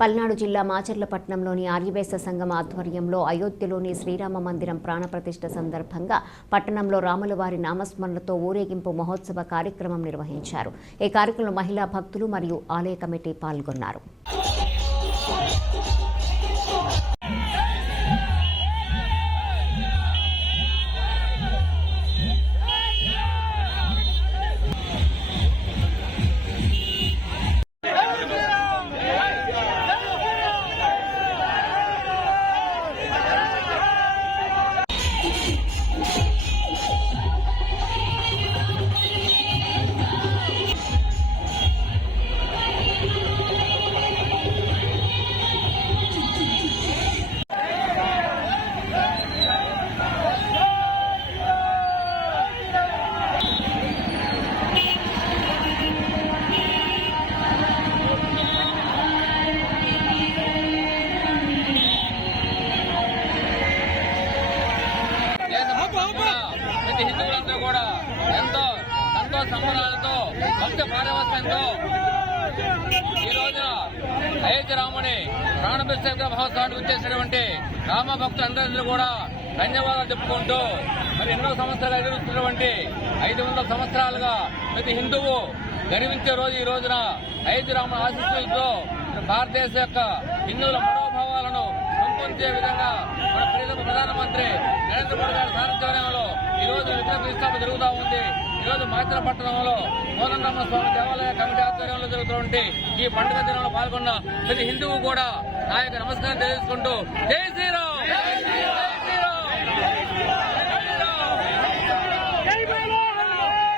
పల్నాడు జిల్లా మాచర్లపట్నంలోని ఆర్యవేశ సంఘం ఆధ్వర్యంలో అయోధ్యలోని శ్రీరామ మందిరం ప్రాణప్రతిష్ఠ సందర్భంగా పట్టణంలో రాములవారి నామస్మరణతో ఊరేగింపు మహోత్సవ కార్యక్రమం నిర్వహించారు. ఈ కార్యక్రమంలో మహిళా భక్తులు మరియు ఆలయ కమిటీ పాల్గొన్నారు. ప్రతి హిందువులంతా కూడా ఎంతో సంతోష సంబరాలతో భక్తి పారవస్యంతో ఈ రోజున అయోధ్య రాముని ప్రాణప్రతిష్ఠ మహోత్సవానికి వచ్చేసినటువంటి రామ భక్తులందరినీ కూడా ధన్యవాదాలు చెప్పుకుంటూ మరి ఎన్నో సంవత్సరాలు ఎదురుస్తున్నటువంటి ఐదు వందల సంవత్సరాలుగా ప్రతి హిందువు గర్వించే రోజు ఈ రోజున అయోధ్య రాముని ఆశీస్సులతో భారతదేశ యొక్క హిందువుల పెంపొందే విధంగా మన ప్రియతమ ప్రధానమంత్రి నరేంద్ర మోడీ గారి సారథ్యంలో ఈ రోజు విగ్రహ ప్రతిష్టాపన జరుగుతూ ఉంది. ఈ రోజు మైత్రపట్టణంలో కోదండరామ స్వామి దేవాలయ కమిటీ ఆధ్వర్యంలో జరుగుతున్నటువంటి ఈ పండుగ దినంలో పాల్గొన్న ప్రతి హిందువు కూడా నా యొక్క నమస్కారం తెలియజేసుకుంటూ జై శ్రీరామ్!